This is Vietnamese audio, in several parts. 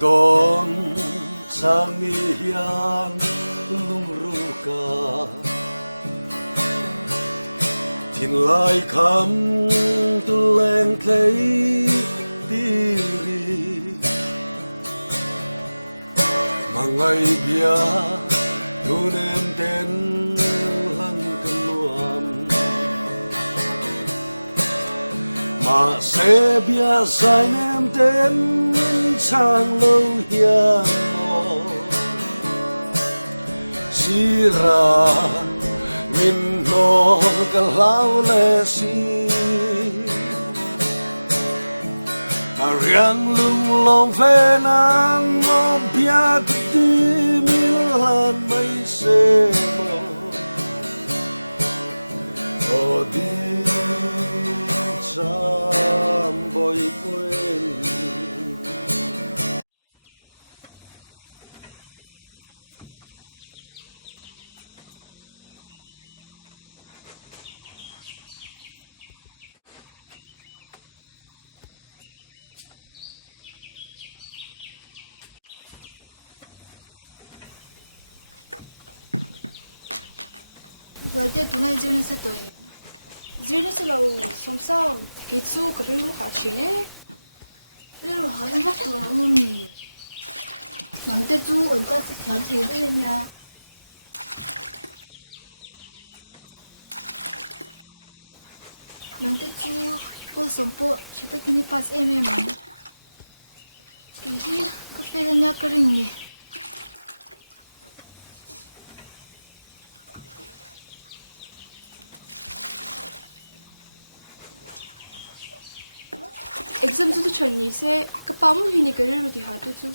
Don Samihian Lumruka Thiên lai khăm tu lên thấy tiri mà ngày bia tu nem tên lăng cần luam mà sẽ bia sai nem tên sang lâu hiền mò sira min no kalau lesi Ariang lung lom venan mo biak di milan mai semo o di cham boy quen Rồi tụi này chơi nó sẽ tới, chơi nó sẽ lâu sống sao, cái chú cái lúc họ chuyện ấy, cái lúc họ đang bắt tụi ông mì, nắng tết chú người ta sẽ kéo thế đấy nha, nắng tết chú cô sống bộ chỉ tới cái này pass em mà, cái gì cứ phải là nhà cái gì. Exam tu chuẩn nhỉ sẽ cái bao nhiêu hình cái rồi thì hả tu tu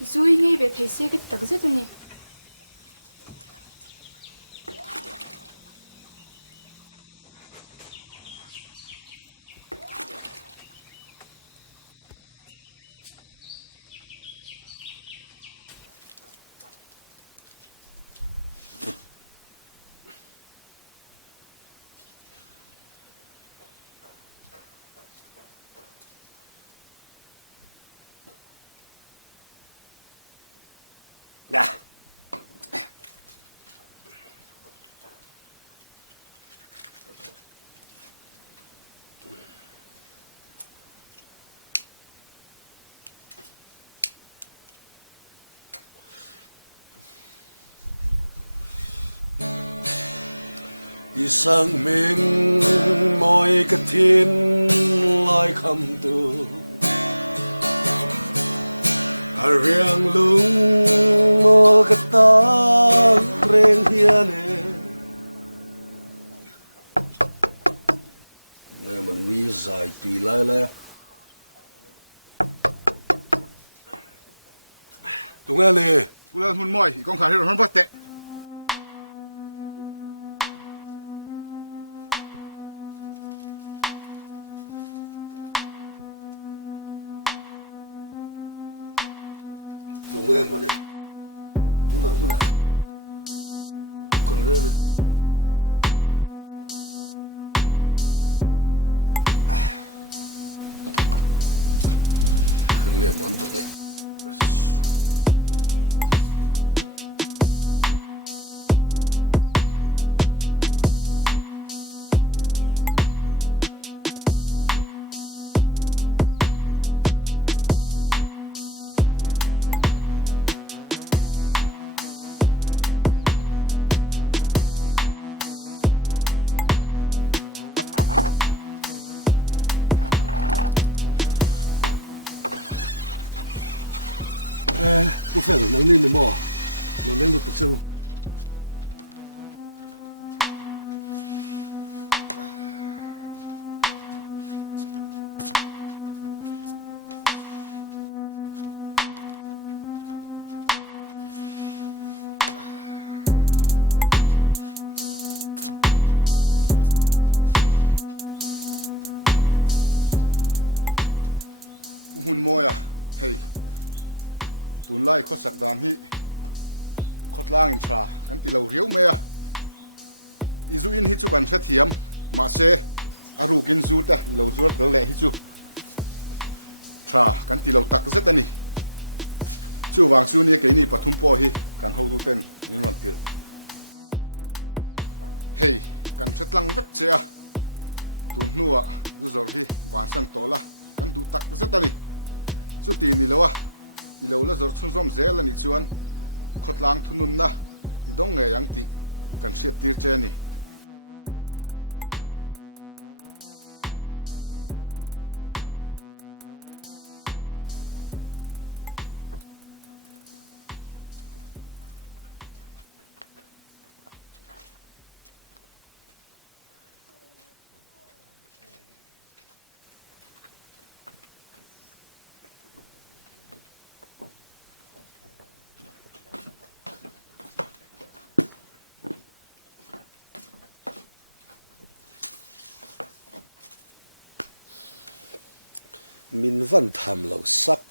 rồi nghe về thầy sẽ cái đặc sắc tu nhỉ Dạ. Isang mình mỗi cái thiên lai khăm tu riêng lung mơ cái ta riêng hiền nghe mình mi dài tùy lại lại tụi nghe nè cú là muốn mỏi con khá hơn bắt tệ tụi nghe mà nè tụi nào mà nè còn rơi nè nghe món tụi này có phải là nắng lên nữa bỏ nó lên một tật sâu hun moya hey tun lai kho sak dan hi khotlang in tra kan ti lo riu me a izu in hi chu kan tha thiam ma se aru kin zu ta lo zuar tel le hi chu tra kan ti lo tak zet ani chu wang chu ni ke ni pathum po hi kan ho du ten nin ron til hey kan tlang vek che a tun nuwa zu zor hi ban san tola kan du tak zet ani chu ti ni lo a i lo la zor chun som zel ani chuan khotlang thunun na i dong nge yang ti kan hriat tir che ani min van tham lo sak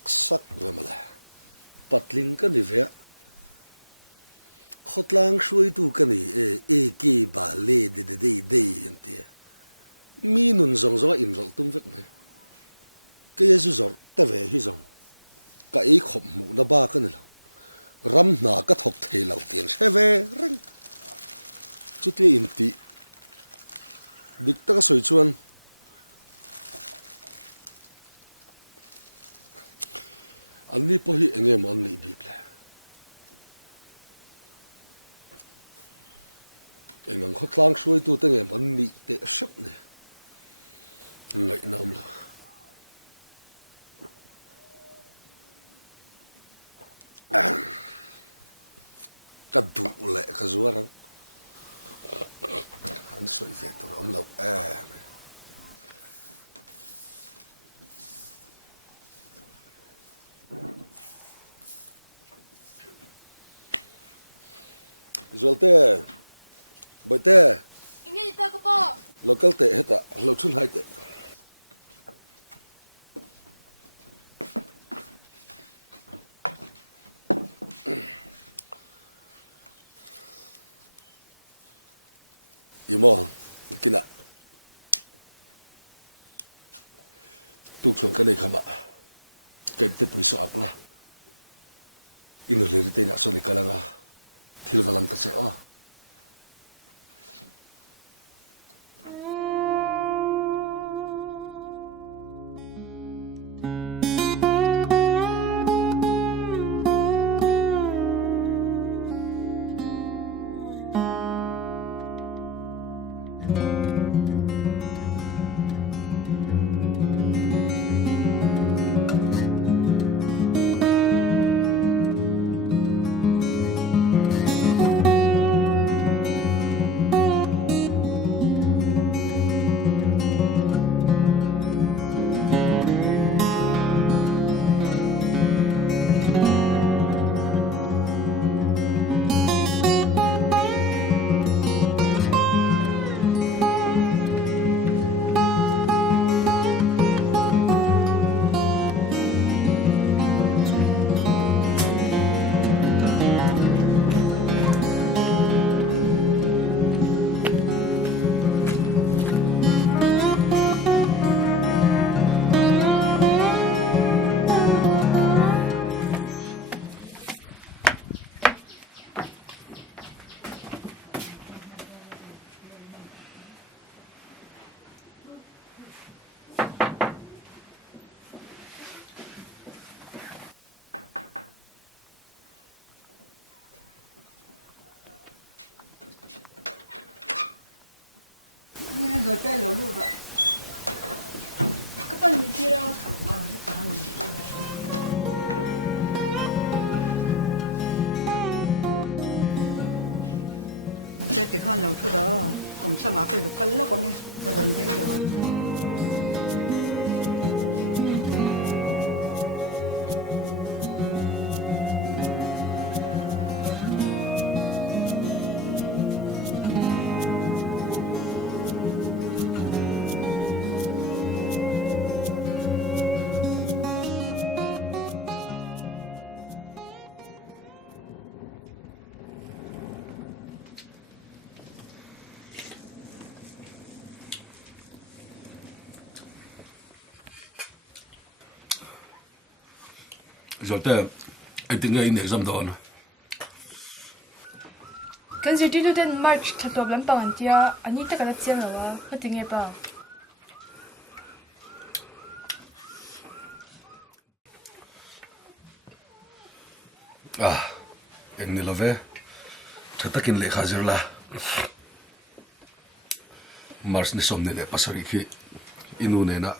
ve mala patling ka ni ve khotlang shui tu ka ni e ki ba le de ente mi nun zong zong in rol tum vek mai ke yesu zor ta ve hi zong ka e khom mu na ba ka ni lo ram na ka thok thei lo tin se ve reng chu ti in ti dik ta ka soi chuan Ani po hi enge mon ni bik le engang khotlang suai tu tenge mon ni te sep ne ngai nom la ka du le ka zuara an soi ve tur om lo Zolte, boite. Inge dita ka po. Local te heta, lo chun hai te. Imo, kina. Tu chuan ka nei khama. Ke te puiso akla. Inu le te na so ni kalanga. Thil valam ta che o Rồi chơi lâu luôn rồi. Các bạn nhìn kia đâu? Hết cả mình. Chơi thì con lâu thôi đó. Cũng sao mà cái lúc cân lắm con nghe. Tôi đừng thấy nhiều. zolte I think in exam don kan zirti tu den march thatop lampang an tia ani taka la chian lawa hatinge pa em ni love thatakin le khazir la mars ni somne le pasari khi inu ne na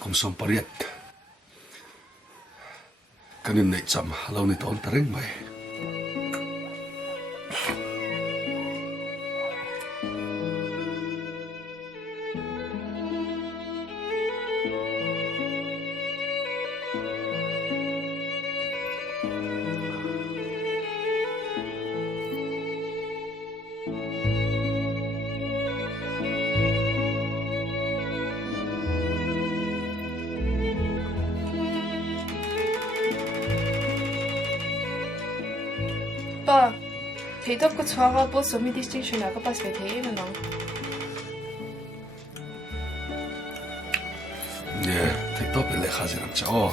komsom pariat kanin nei cham lo ni ton tareng mai pa thei tak ko chhawa po somi distinction na ka pas ve thei ma nang ye tiktok le khazir chao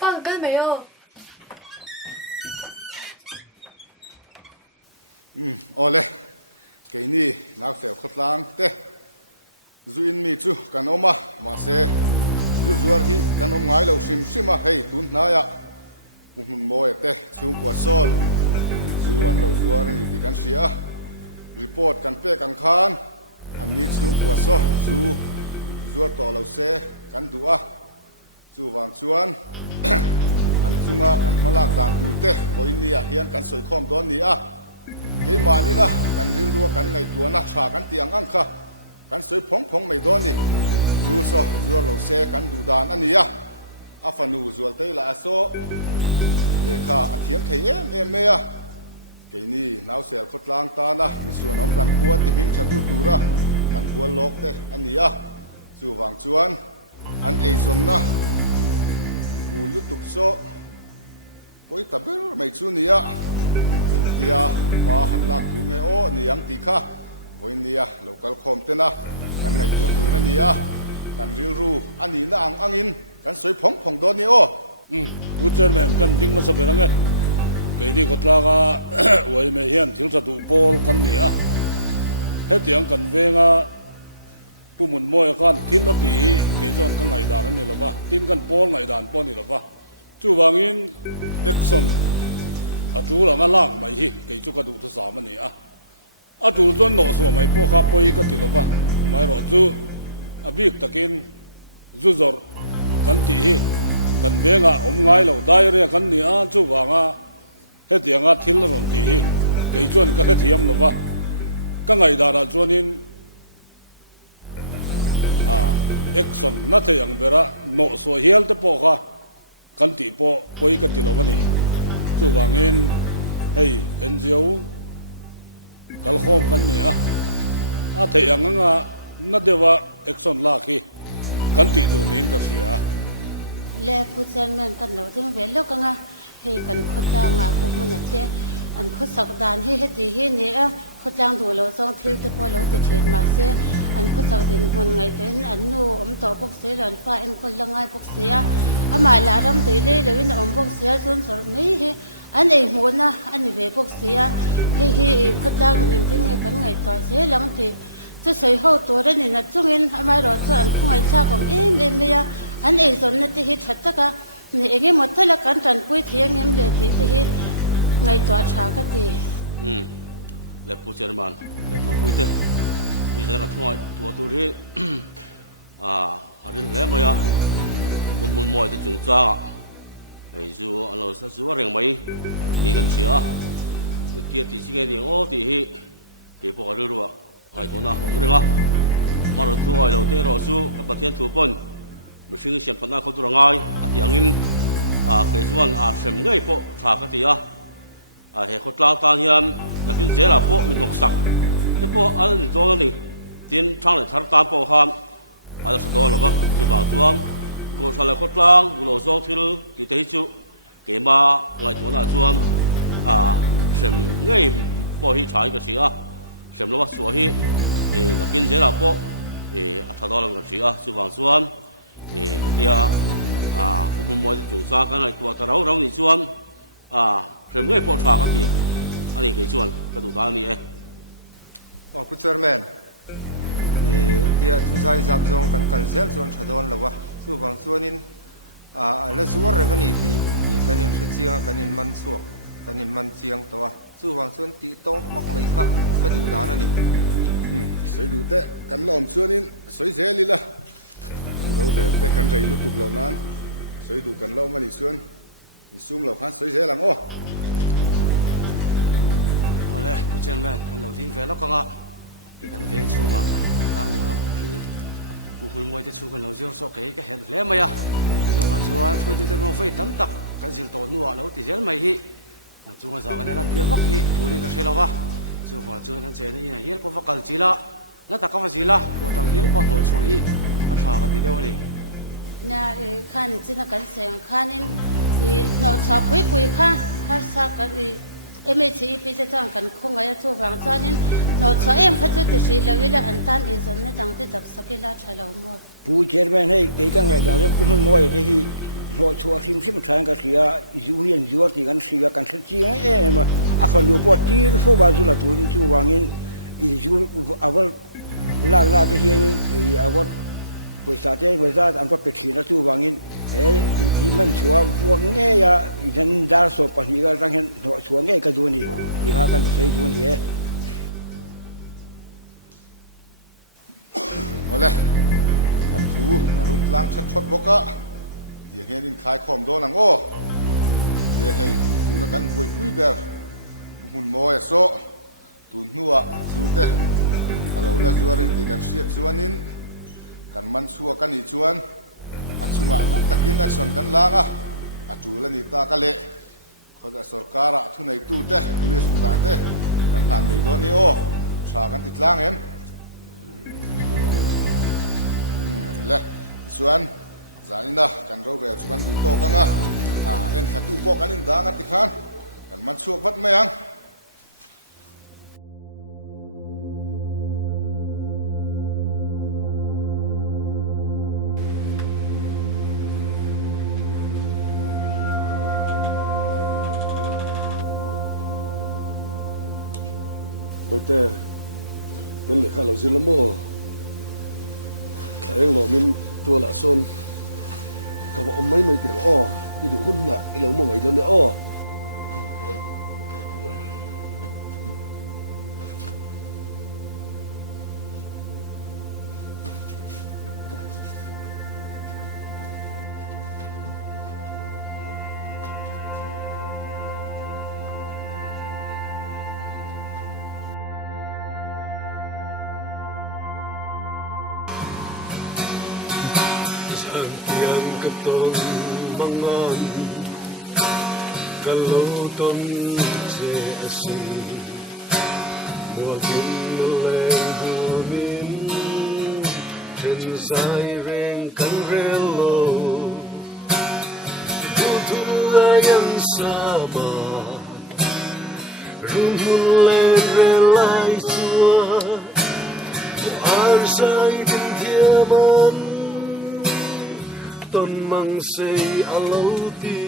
pa kan me yo ole cái ni nào sẽ khốt lang te zuin mi chu kan oma ma se zu zuar hi kan om ngai lo sim sima hei tun na ya mun moe te chung kwa son zu an lo zuar ni ti kan sia report kan pe kan khan an ni chung kwa so zu zuar to lo se kan du a chu wang chuan an chunga kan malak dan tu te ko in ni a hian kan soi khom don ni a cái mà đi na cần riêng rùa cần ngày tuần na trả cần tiền ăn khá cần soi phong phong mấy đòn đi dù so dù lâu xe cần đủ đàn anh nhỉ à phần nụ dù tây là số để khá thiếm thấy em mê à cái này nào sẽ khốt lang ta na mi xuân ông cần quát thì mình chặt đủ đủ ra cần quát lóc thế anh nhỉ dù vàng chuan anh ấy dùng na bù lút tục số bôi tập mấy chú nhỉ dia ma han lak tu nge o ni ang ti kha voinia local khom te na kan ngai tu na nia kan ril ru ani na ang angin kan soi phong phong do ni o chairman kan ding ma sabe nge ke ni khotla ga wai me hian thil sa tu pol kan ni a he tiang kan venga pumun moi kan thil na ti ke jon ka ngai dan ni lova tin kan pol ngai dan pon ni lova chu wangin action a tu la nga lang mai hi ke chu ka du tha sa ma ni a tu chon no so mai po kha poi ka ti lova mai ro chu a bik takin zu zor kan ti hi kan venga ngai lo dai re kan ni a chu wanga he tianga thil ron ti hi ke chon ka he thiam lova ka ngai da ra chonin action na the yang bera no so hial te po kha kan ti po poi ka ti lova ni chu wangin hey NGO kal khom kan ni a the yang nga na dewa action la khi kan ti tu nin ka sia le chairman kan lo ding ve lo ka nga he kan khotla nga ku mun te an khot sak dan he ti he ni a khotlang du lo song thil te po lo te thin ma se an khot sak din hun ngai ten an nu om to pok se ran fa em kol langai pok se a ama la ram te le lewin om pok se sun sor nei he an ei mu na an ve pok se a he khotlang ning ting kan ngai to se lang te จะใส่หัวตัวนั่นนี่นะจุงอินไม่รอจวนคงไอ้ชาของเอ็มยาอันเองจนนั่นที่ฮิตชัดตะกะนี่เองหมดทั้งละกันจันปุ้ยเทียงเอ็มเลยที่ฮิตไงตัวชาก็ดี และผู้เชี่ยวชาญเขาพูดถึงที่จะกระทำตัวตัวที่อะไรแล้วมั้ยอ่ะมันมวยจะจุงจ้าไอ้จู่เราสักจู่เรื่องไหมนี่กันเสียเกี่ยที่สิ่งนี้โอ้ที่ที่พวกเรารู้ว่าไอ้ตัวน่ะผมเรื่องอ่ะมาเราตัวเราเตะเราสู้กับประเทศทั่วไปไม่ใช่เสียงพันธุ์เขาตัวง่ายที่อังอิมเกี่ยส่วนเสมง่ายพวกชากันที่เหตุคนลาวตาเฮียนนักวิจัยหลับพวกมันหกสักแต่พวกอันนี้ตัวนี้ทีนช่างเลยทำตามพวกเขาอันนั้นตัวหรอปะจุดบางส่วนกูชอบเลยคนลาวดูเราส่งที่ที่ที่จุเกี่ยมาไงตัวนั้นส่วนเสมง่ายพวกที่ใช้ก็เสียเสมแล้วว่าส่วนที่นักวิจัยหลับพวกอัตราเราก็เสียจุดบางส่วนเดียผู้มวยจะจุดสร้างกันไงตัวแต่เรานี่ส่วนเรื่องเงี้ยปวดขาก็ดีอันนี้กี่ส่วนกระดูกตานี่ผู้เชี่ยวชาญที่ทุกสายจับจองกันกัลเซลส่วนชาดอนละวะส่วนบางส่วนนี้แล้วส่วนเรื่องนี้ที่กันนี่เชียงกันนี่มันสวกกันนี่มันเชียงตัวส่วนบางส่วนที่โตมักไม่ค่ะกระดูกตานั่นนี่สวยดูแต่กันล้อมส่วนนี้สวยเสียเลยล่ะเราเดี๋ยวแต่กันใจลุกตุกเหล่านั้นสวยดูกันล้อมมันอีกส่วนซูมเราข้าสวยเสียหลังโอ้เลยผู้เชี่ยวชาญเราทิ้งแฟนแล้วก็งะกันเพียงชูว่าตั้งอยู่แล้วกูหุ่นมวยจะชูกันเราเจอสกก็เห็นแล้วไหมอ่ะส่วนส่วนคนที่ได้มาไฟตั้มตักกันสิตัวนัวเราติดเจลไม่ฮีช่วงสาวกันนั่นเดี๋ยววักฮีตัวนี้ก็ใช่แล้ววะช่วงช่วงนั้นเจนี่เฮียพอวักกันจีละนั่นแต่ก็ว่าจีละปวดทางเฮียพอตัวช่วยอัฐากันทีเดียวนี่เนี่ยข้านี่จีนักการเสียงข้านี่ที่นอชอบปุยค่ะถ้าสักกันไม่ใช่ปีจะจ้างกันคงไงทั่วบางจานี่นอชอบเขาจะติดสิแล้วเวลาอันตันอีส่วนนั้นจังที่จับสกิลาใช้เราหมดผู้เชี่ยวชาญให้เกี่ยงไงจ้าจะพูดมวยที่นอชอบซิมทางกันเสียยูเฮียนยูร์ที่กันเสียกันเสียมาฟันดูปอตีร์สู้บาจุลตัวนี้จู่วางินยูอวัลลากลาที่เฮียนอวัลไปสาเจไปสาอันก็เป็ดหินนะจู่วางินที่มันชัวพวกเงี้ยยันดาร์สอบปนิการตั้งเห็นชัวเงี้ยกันดูนี่ที่เขากันใส่ดูนี่มาเลยอันทูอันรุ่งล้างชัดชดบกะอย่างเงี้ยนินขายของโดนนังโอ้เฮ้ยนักการป่วยปุ้ยเบอร์มุนมอยโซตุนนัวดูเตะเราเล่าส่วนที่กันเสียส่วนนี้กันมันชัวกันอีส่วนอันสุงะตะกินอักษรกันล้างอ่ะอัจูแล้วนี่ตากะเละคนอักษรการะทุนในตู้เตะลิสต์ต่างเตะกันผ่านไปโดนนี่โอ้ชากันติดล้างเอ็มเลยส่วนจานินดากันเราเรียกส่วนที่โตกันอ่ะเอ็นขัดตู้ปอกกันนินดางัดติดขันกันมันชัววัดไม่ยังโอ้แต่นั่นแหละข้าเราจิละโม่แข่งเราเป็นตัวละส่วนกับว่าอมไม่เตียงอ้อที่ดูคนน่ะไอ้เราโม่ไม่เดินเนี่ยอ้อYang ketong mangon kalau ton je asin muagin leng humin trên sai reng kan relo butuh sama rumul le relai sua ar sai tin thiaman ton mang say alow ti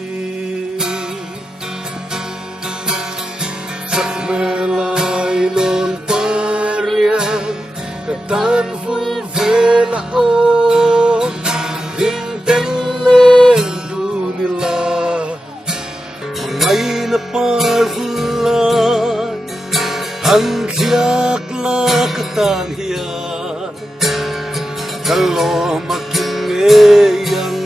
sắc mê lai non paria tan vul ve la o lim ten lên du ni la ngày na par vula han khiak la ka tan hian kalo makin nge yang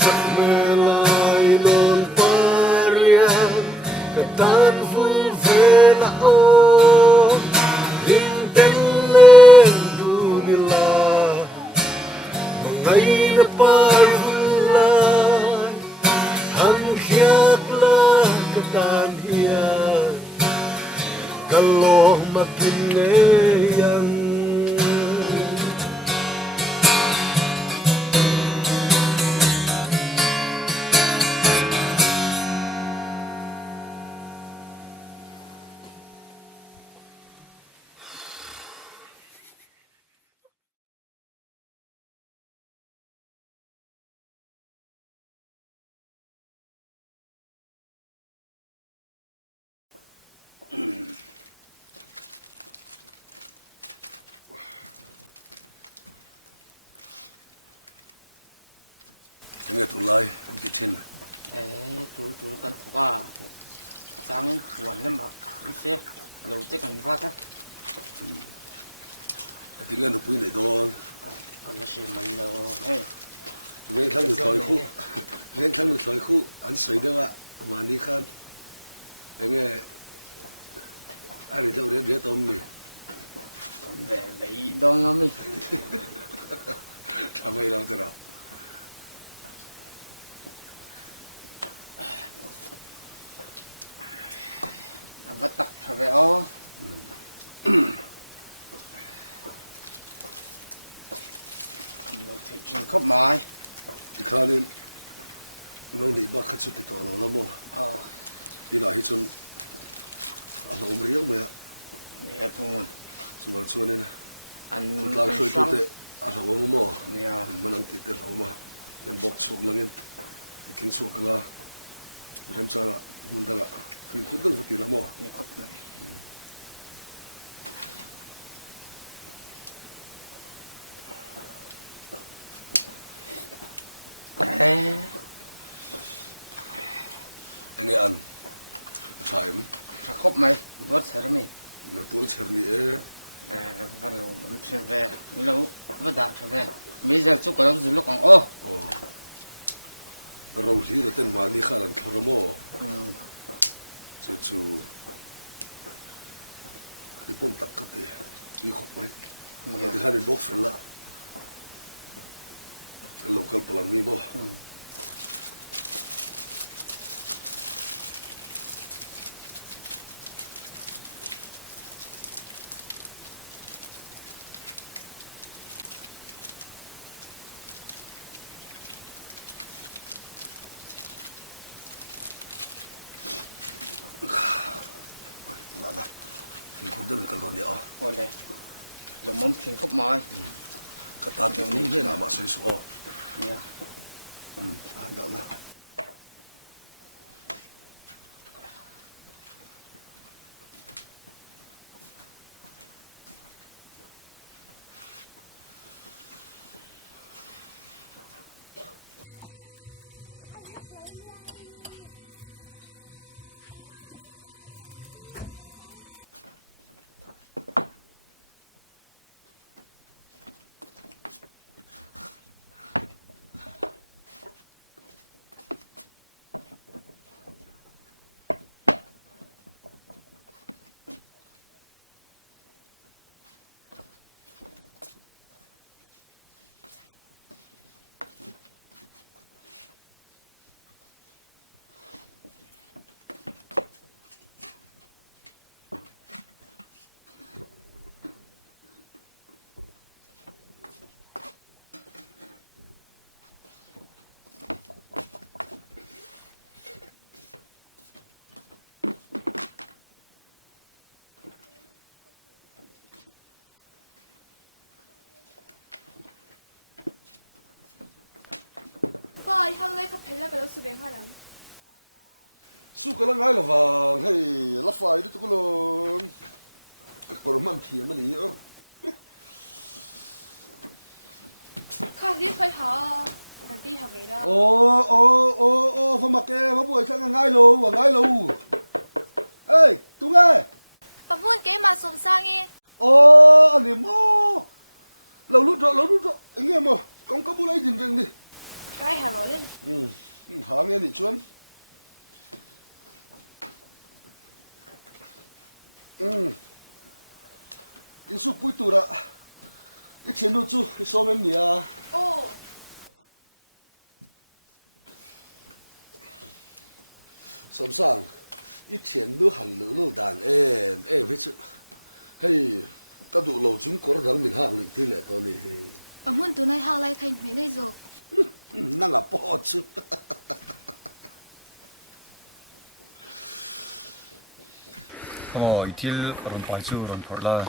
sak me lai non parian ka tan vul ve la o lim ten lên du ni la ngày na par vula han khiak la ka tan hian kalo makin nge yang nghe tụi lai bị trên tụi cần qua sáng nên thuần lắm mà đi xe lâu tới cần phát á tiếng nghe tụi pui này đòn cần là xe mấy lâu hey nghe thằng được thổi khu nghe thằng được thổi khu ăn sấy đâu ạ mà đi khăn nghe ai để đâu để tôm mì về vậy đó lắm mình làm gì làm thế nào vắt tặc phải vậy ô thị trường khóc mai thì khá nên nông địa bắc khách chút thì tỏ nó lắm mà đi nói hết chun anh ôm riêng mà đẹp luôn chúng bằng chuan nên anh cũng làm chơi tốt đấy anh ôm mà mình ăn thịt đấy mà nên bọc chuột lăng yên kinh chuột cái ngà rem cha muốn đăng ạ kinh khúc đăng phải lắm mà này khóc này anh nghe ăn trái em chả khóc mày vắt sợi mày mà tuôn sợi này vắt lâu mình xem về mình lâu vắt đạp xem về mấy giờ chú có đâu dừng lúc còn ô rau lì rồi tên mà đi khai ăn thầu mò chú đi bún tắc cái gì đi khóc mấy đi khai đi bốc phèn lá cái local palang mi mò đừng cần đòn nữa. Ôi đây, dùng mắm chín khóc mai. Cái tan thì cũng thế nào mà sôi sủa. Yeah. Ăn đợt nào. Boy, how like a pella goes to Bengalang. Su cái lăng ai là vàng hay là phải đi tụi con ก็กระมันเทียนมันอีกข้าที่เคยหาแต่ที่หาไม่ได้ โอ้พอมาแกพอป่วยช่างง่ายโลว่าง่ายโลเอ้ยตุ้งไง ปะพูนเกมาสมสร้างเอง โอ้อันนี้โมเรารู้จักอย่างเงี้ยโมกองกบุไรจริงๆดิ ใกล้หาเราเล่น หาเงี้ยดิชวนอีสุปุยตัวละอีเชนดูจูอีโซเมมเนี่ย โอ้ สมสั่งอีเชนดูหันหรือลูกด่านพี่ชื่อเฮ้ยกระดูกเราจุ่มกระดังมินหักเลยที่แหละตอนนี้ ปะพูนตัวไหนหาอะไรใครไม่ได้จบ นั่งกับปอดซึ이틀 런 파이츠 런 콜라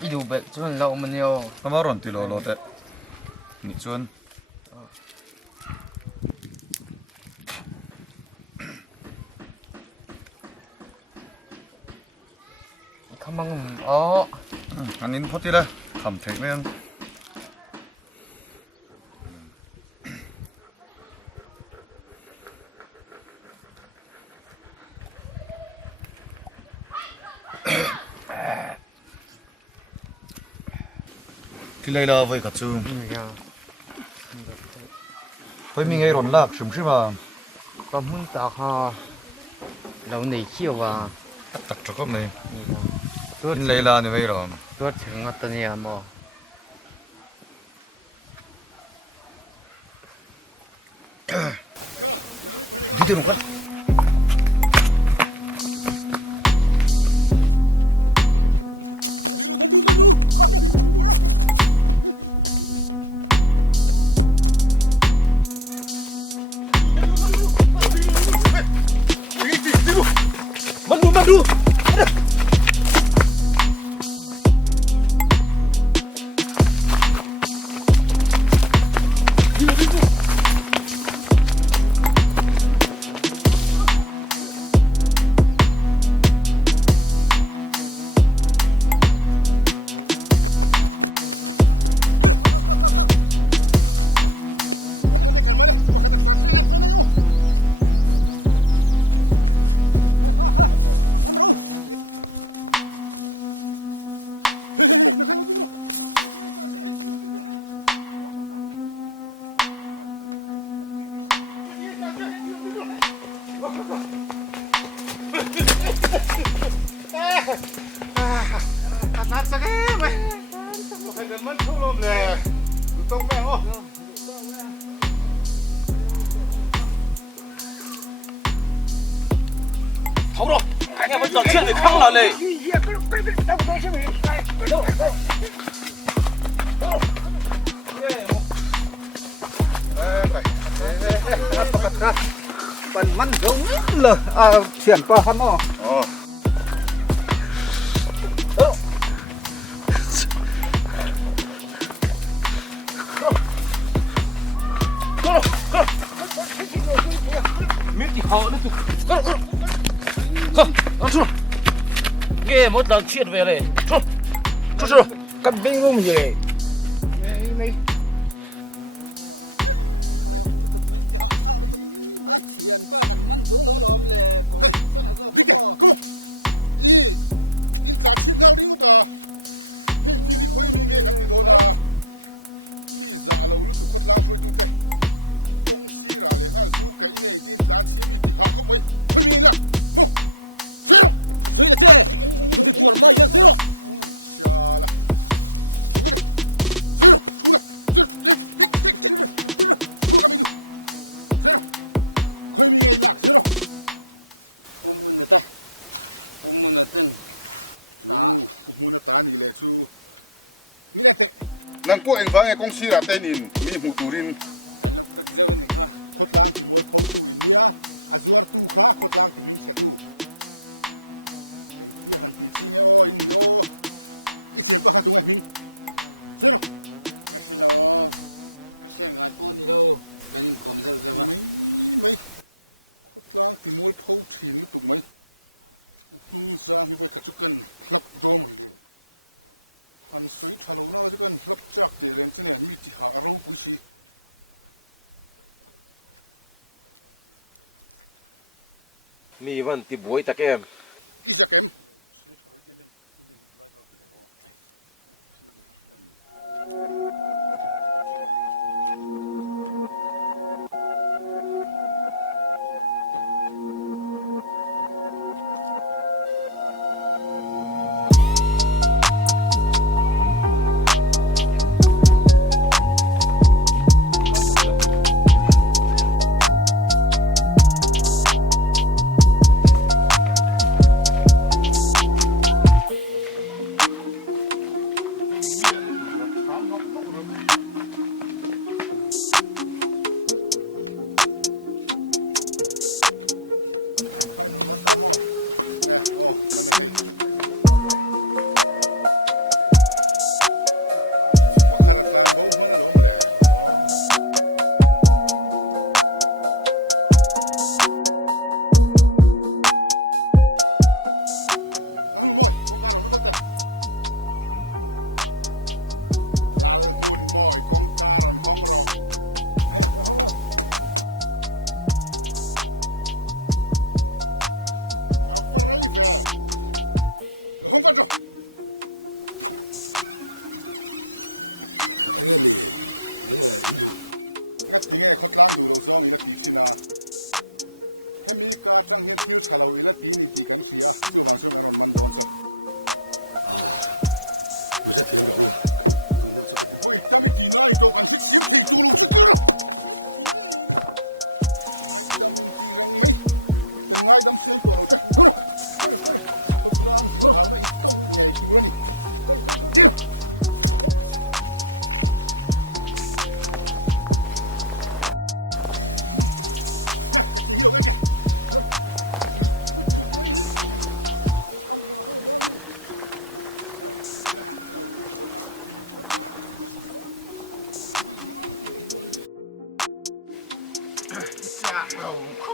이도 백전 나오면요. 까마론 띠로로데 니촌 가망 아닌 포티라 감택면 딜레이라 với cả chung với mình nghe rộn lạc sớm mà có muốn tao ha lâu này chiều à tắc cho con này 딜레이라 như vậy rồi tôi chẳng 어떤 이야 뭐 만두 Calma, baka tatlasan pa na yun. Ano? Hey, nakalo dito. Tatlat sa game. Okay, naman tulong le. Itong pa oh. Không đâu, anh em vẫn trò chuyện để khăng là này. Phần mắn giống là chuyển qua hâm mò. Miếng thì họ nữa thôi. Ghê một lần chuyện về này. Thôi. Cầm binh luôn gì. Chuyển qua gần mắn giống nó lòm lề. Đi kìa, cô. In trả chuyện ngao đi ngô ta. Hey, khi đi khôi mình nghe cái đó là. Đi giả lâu lúc tụi khuất lang phôi tụi tê. Công sĩ ra lệ ha dù cái này đi trả chuyện mình thì hạ không mấy. Khôi mình là. Mô. Xuyên rồi. Xuyên là chê. Tôi thì tuần mà yên xuyên rồi. Xà là. Đúng cái này. Xuyên rồi. Xuyên rồi. Xuyên rồi. Mua cái mình đủ. Xuyên rồi. Khôi mình nghe lạc xuyên rồi. 뿜은 어때? 뿜은 어떤 Muna ta ni le chu mi le te nang ko eng bang e kong sira te nin mi mu turin 달록 백저니까 khot lang ti moi phau tu in nia azuar tu kha khot lang ti ming che tu eng ti han pi chi nge o in ni o i chen pa kha tu nge ming zero 가실로 가실 xe ngạt con đi đâu cái nhìn còm ra ra mấy khốt lang thì mua phâu chín lúc tục mấy nung ra thì với cả chút cần lấp rồi một liền hắn suy thà lâu nào chút cần lấp chắc để lên trên này mi thì hạ râu quý sĩ mi vẫn thì bối ta kem Isaac em phải nôn man tamo nè ô man này hay bắt khăn làm bông man là lỗ mà lẹ ăn mồi con cá rồi nó bắt tay là mùn mồi con cá rồi hong rọ hey hong rọ Phải về, không phải rồi. Anh em đi, anh em đi đâu? Ngắt tiếng nghe khót lang đủ đầu giông ý là tí chi na. Hem mi cả trang hiện thiếu trả lâu ý là tí ni tí cắn xì à, chưa vàng xuống ăn mặn đòn sao? Mình sẽ thêm được. Ôi, ta mới tí này đồ cắn xít xiêm thì chú lù sức cơ. Ngay đâm mình tí răng mấy, từng ngay đâm xem tổ đầu chắc. Thôi rồi. Khót lang thì hào này tông nhảy chú này. Đi. Cái gì hiểu cái kìa.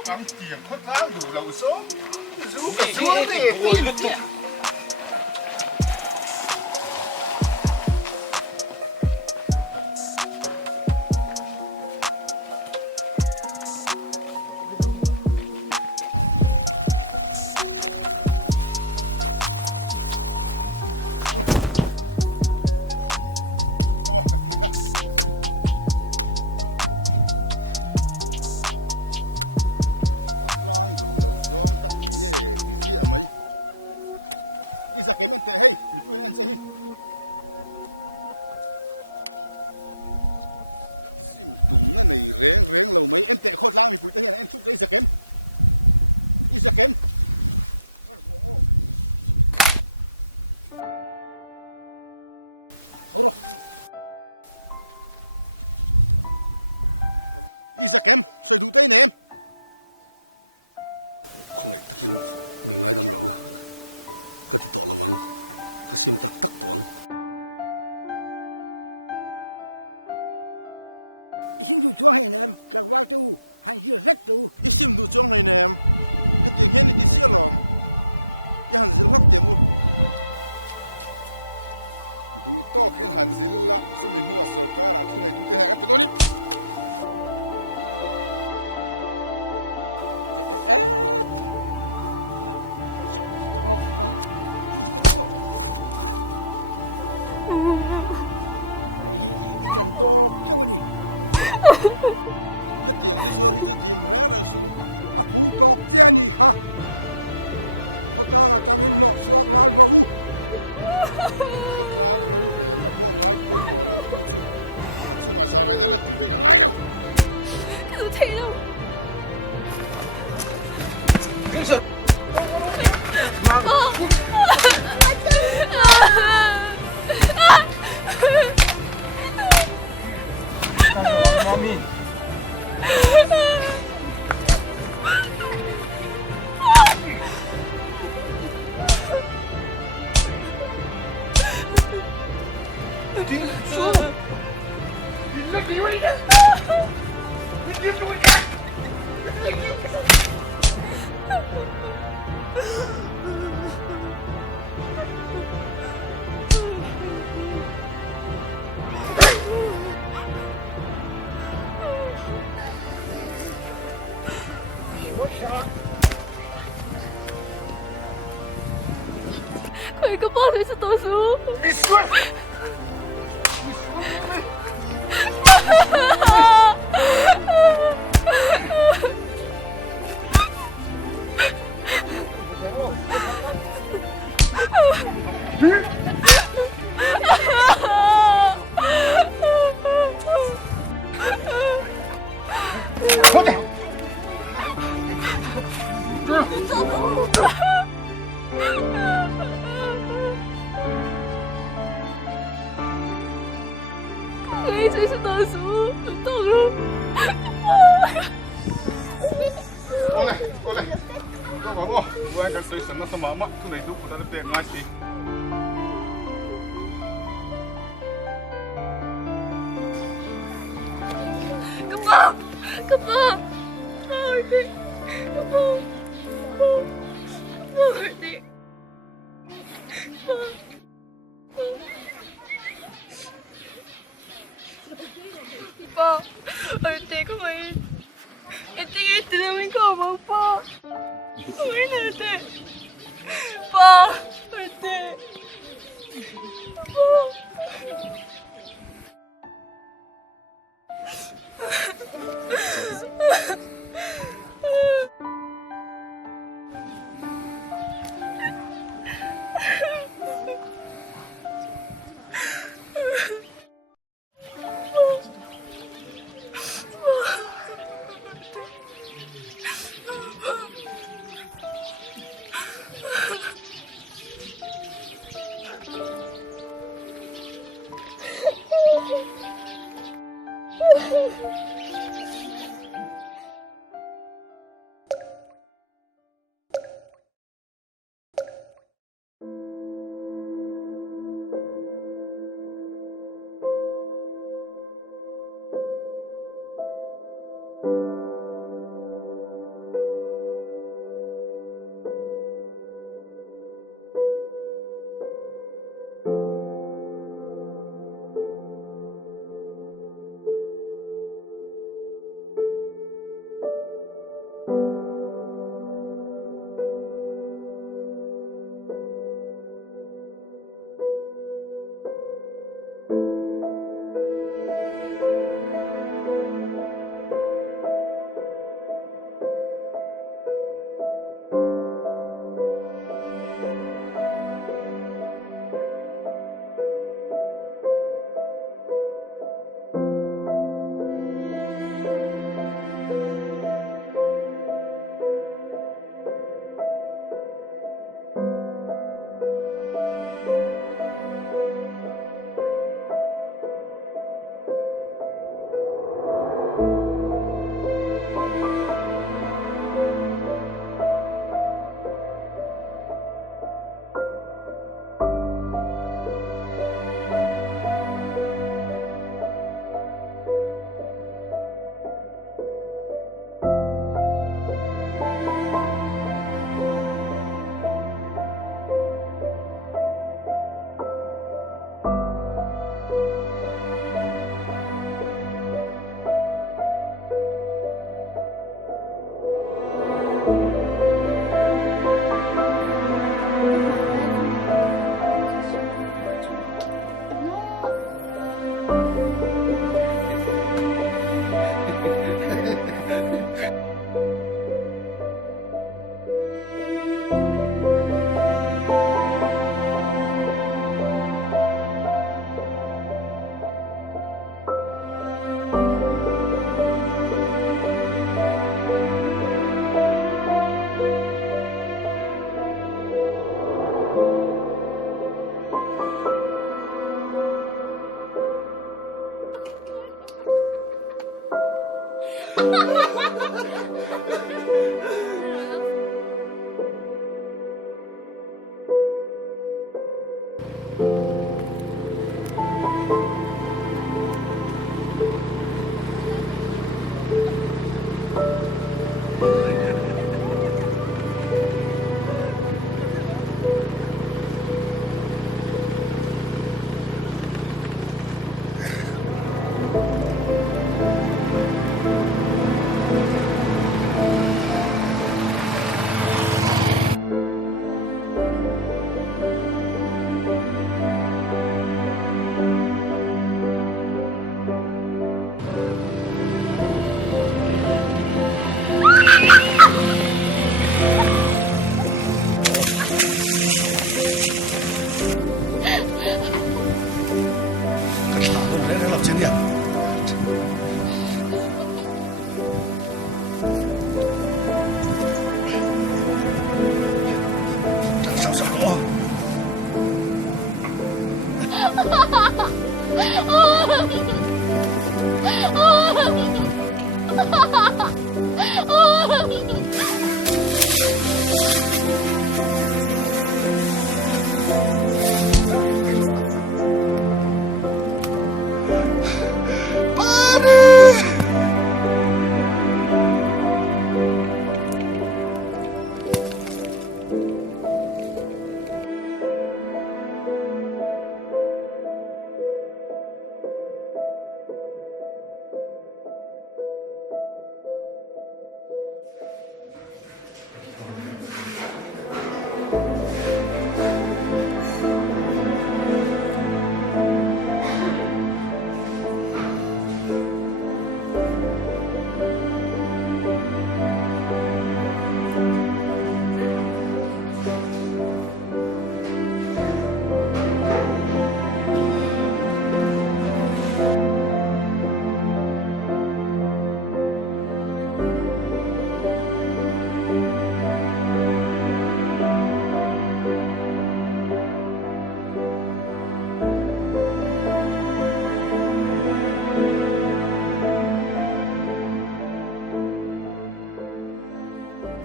Cắm tiền khót lang đủ lầu số. Rú cả xuống đi. Lang đủ lầu giông các tí gì ở mấy đi ra cái bên tệ hay mình vui lên chơi sim tùng này reng lầu mấy em tệ khót lang mình vui tới hiện em chúc cái ra kém đi ra kém rồi đi ra kém xoay đủ tay nè em không phải tất nhiên mình ngay đâm đầu cái thì tỏ là vắng cái sim tắc tắc toang xin chú chúa hay nè các bác chú hay chưa rất chú isim du chong này nè hết tiếng hen đi xia lom ya han zil hak temu đủ to khiến hàn dính lạ số mình mua sờ cá đã thu này chúng tôi hẹn em phải tôi đi chân to cho cái gì hết tiếng chứ rồi thì tìm ra rồi sự phụ tộc chia nhỉ ha họ ta là trang in nọ suốt ngal vào bu khót lang râu rèn nó bỏ ngay cuối mỏ lâu tu chú chung à giờ ngày đó là tiêu bị cả ngay đâu Cứ thế đâu kinh sợ mommy Đi xuống. Đi lên đi. 佢個波你識倒數。你衰！快点！你走路。我一直是倒数，很痛了。过来，过来，做宝宝，我个水什么什么嘛，不能都不得变垃圾。Kapag! Kapag! Hindi! Kapag! Hindi! Pa! Arte ko may... Iti namin ko, abang pa! Uy, arte! Pa! Arte! Pa!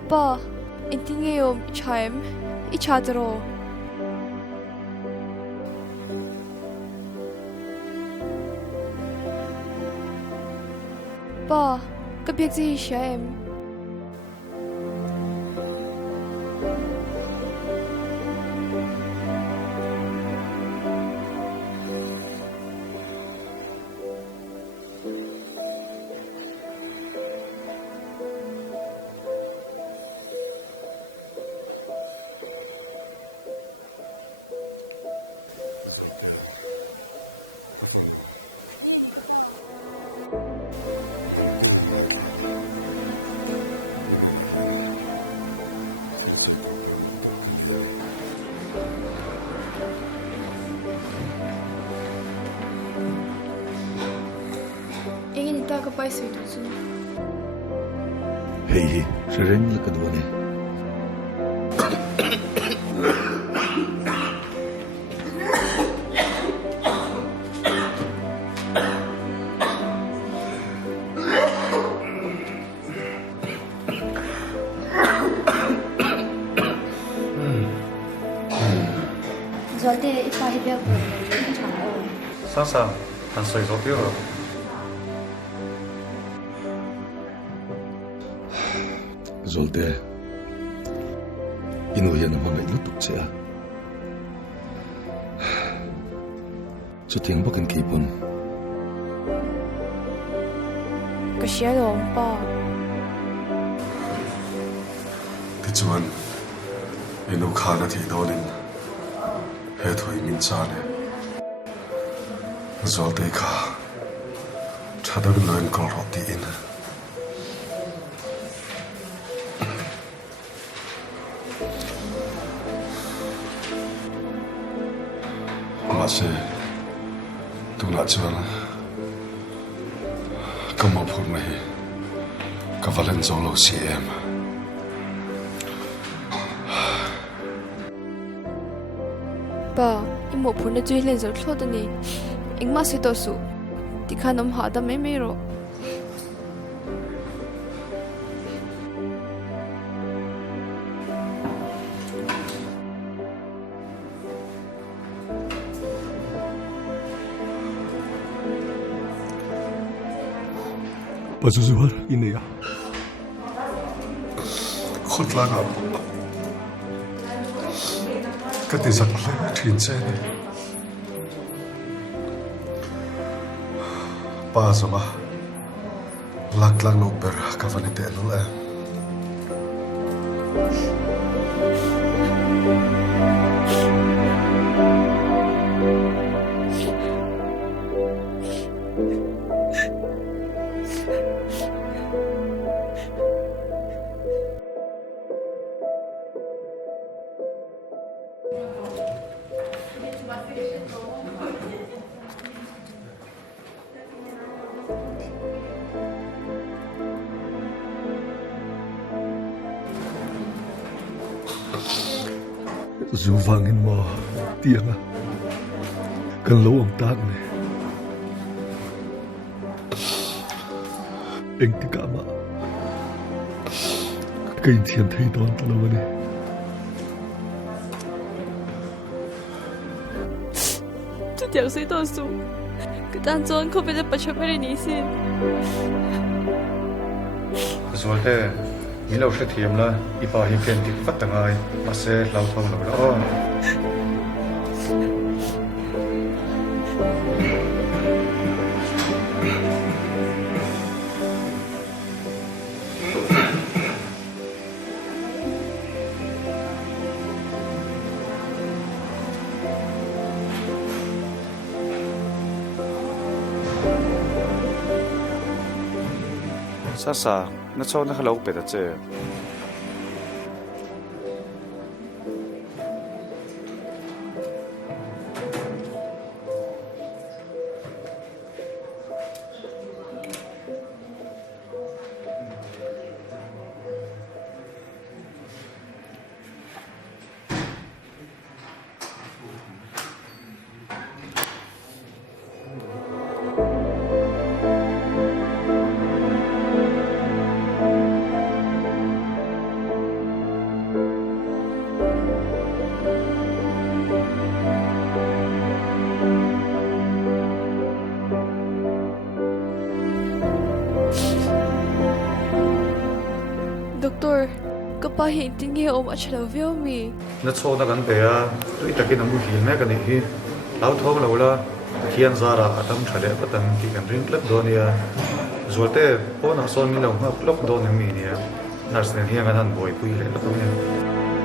Pa, inti ngayom ichayem, ichadro. Pa, kabiag si Hishayem. Zolte, kafano. Ini ka pa. Mandil na itlala. Yun na yan. Tilsay to po mo ito kanini. Ingin ita ka pa ito su. Hey, sarang na kadwa ni. Zolte ipahibiak ko. Sasa, ansay sopiro. Zolte, inuyan ang mga ilutok siya. Sutiyang bakan kipon. Kasya doon pa. Kacman, inukha na titolin. Heto'y minsan Zolte ka, 찾아들는 걸 어디인. 맛이 도나처럼 como por mí, que valen solo CM. Pa, imo po na dyan lang sa utlod ni. Ingma si Tosu. Di ka namhada may mero. Pazuzuwa, ini ya. Khutlaga. Katizat thinsen. Pasaba. Lak no per kavanite lule. Zuvangin mo, tiang. kan lo om tak ne eng ti ka ma kai chian thei don ta lo ne这条水多数，个当中可别再不出来你先。 rồi thế mình đâu sẽ thiểm là đi vào hiện tiền thì phát tầng ai mà sẽ lao thông nào đó Sasa, nó cho nó lâu bể chứ. Doctor, kapahin tingi om achalo veo mi. Nó cho nó gắn để tôi ta cái nó mua hiền này cái này lão thông lâu là hiền ra là tâm trở đẹp tâm thì cần riêng lớp đó nè rồi thế bố nó son mi lâu nó lớp đó này mi nè nãy giờ hiền cáiนั้นbồi quy lên lớp đó nè